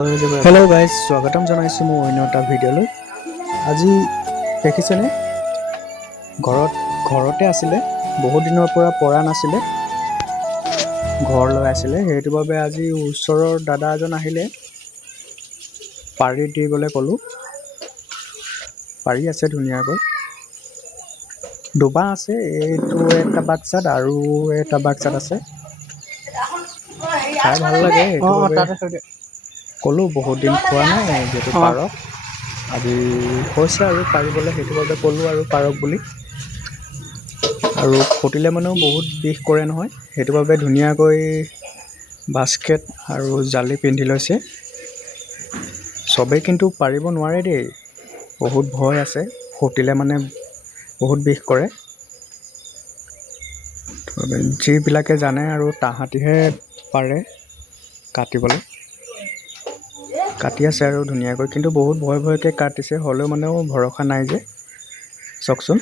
Hello guys स्वागतम जनाइছো মই অন্য এটা ভিডিঅ'লৈ। আজি দেখিছেনে ঘৰতে আছিলে, বহুত দিনৰ পৰা নাছিলে, ঘৰলৈ আছিলে, সেইটো বাবে আজি ওচৰৰ দাদা এজন আহিলে, পাৰি দিবলৈ ক'লো। পাৰি আছে ধুনীয়াকৈ, দুবা আছে, এইটো এটা বাক্সাত আৰু এটা বাক্সাত আছে। খাই ভাল লাগে, সেইটো বাবে ক'লো বহুত দিন খোৱা নাই যিহেতু পাৰক আজি হৈছে আৰু পাৰিবলৈ, সেইটো বাবে ক'লো আৰু পাৰক বুলি। আৰু ফুটিলে মানেও বহুত বিষ কৰে নহয়, সেইটো বাবে ধুনীয়াকৈ বাস্কেট আৰু জালি পিন্ধি লৈছে। চবেই কিন্তু পাৰিব নোৱাৰে দেই, বহুত ভয় আছে, ফুটিলে মানে বহুত বিষ কৰে। যিবিলাকে জানে আৰু তাহাঁতিহে পাৰে কাটিবলৈ। কাটি আছে আৰু ধুনীয়াকৈ, কিন্তু বহুত ভয়কৈ কাটিছে, হ'লেও মানেও ভৰসা নাই যে। চাওকচোন,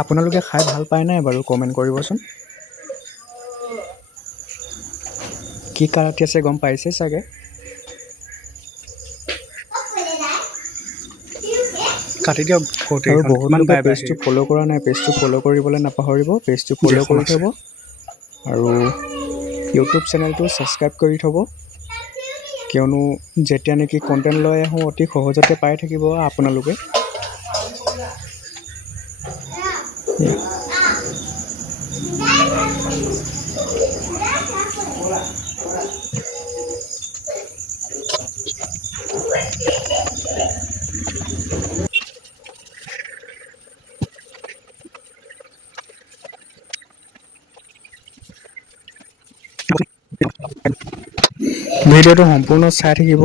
আপোনালোকে খাই ভাল পায় নাই বাৰু কমেণ্ট কৰিবচোন। কি কাটি আছে গম পাইছে চাগে। কাটি দিয়ক। আৰু বহুত লোকে পেজটো ফ'ল' কৰা নাই, পেজটো ফ'ল' কৰিবলৈ নাপাহৰিব, পেজটো ফ'ল' কৰি থ'ব আৰু ইউটিউব চেনেলটো ছাবস্ক্ৰাইব কৰি থ'ব, কিয়নো যেতিয়া নেকি কণ্টেণ্ট লৈ আহোঁ অতি সহজতে পাই থাকিব আপোনালোকে। ভিডিঅ'টো সম্পূৰ্ণ চাই থাকিব।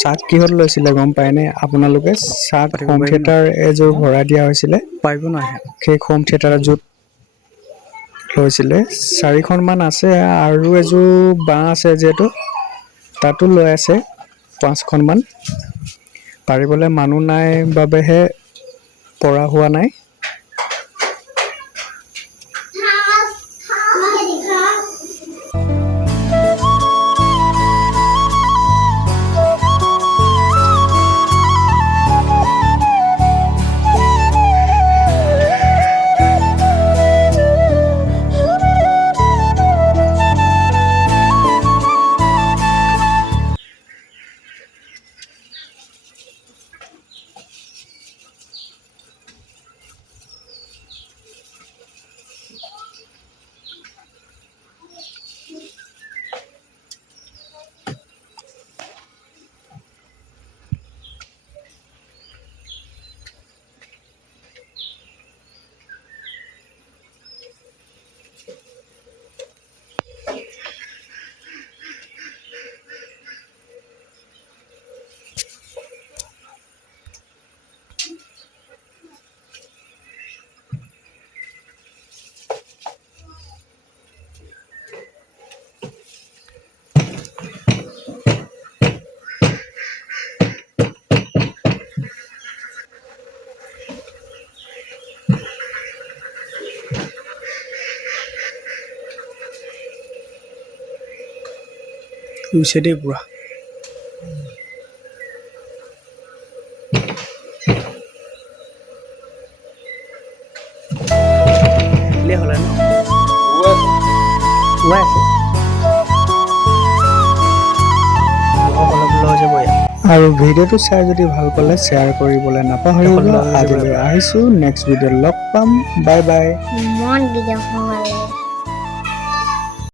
চাৰ্ট কিহত লৈছিলে গম পায়নে আপোনালোকে? চাৰ্ট হোম থিয়েটাৰ এযোৰ ভৰাই দিয়া হৈছিলে, পাৰিব নহয়, সেই হোম থিয়েটাৰ এযোৰ লৈছিলে। 4খনমান আছে আৰু এযোৰ বাঁহ আছে, যিহেতু তাতো লৈ আছে 5খনমান। পাৰিবলৈ মানুহ নাই বাবেহে পৰা হোৱা নাই। শুইছে দেই পুৰা। হ'লে ন আৰু ভিডিঅ'টো চাই যদি ভাল পালে শ্বেয়াৰ কৰিবলৈ নাপাহৰিব। আজিলৈ আহিছোঁ, নেক্সট ভিডিঅ'ত লগ পাম, বাই বাই।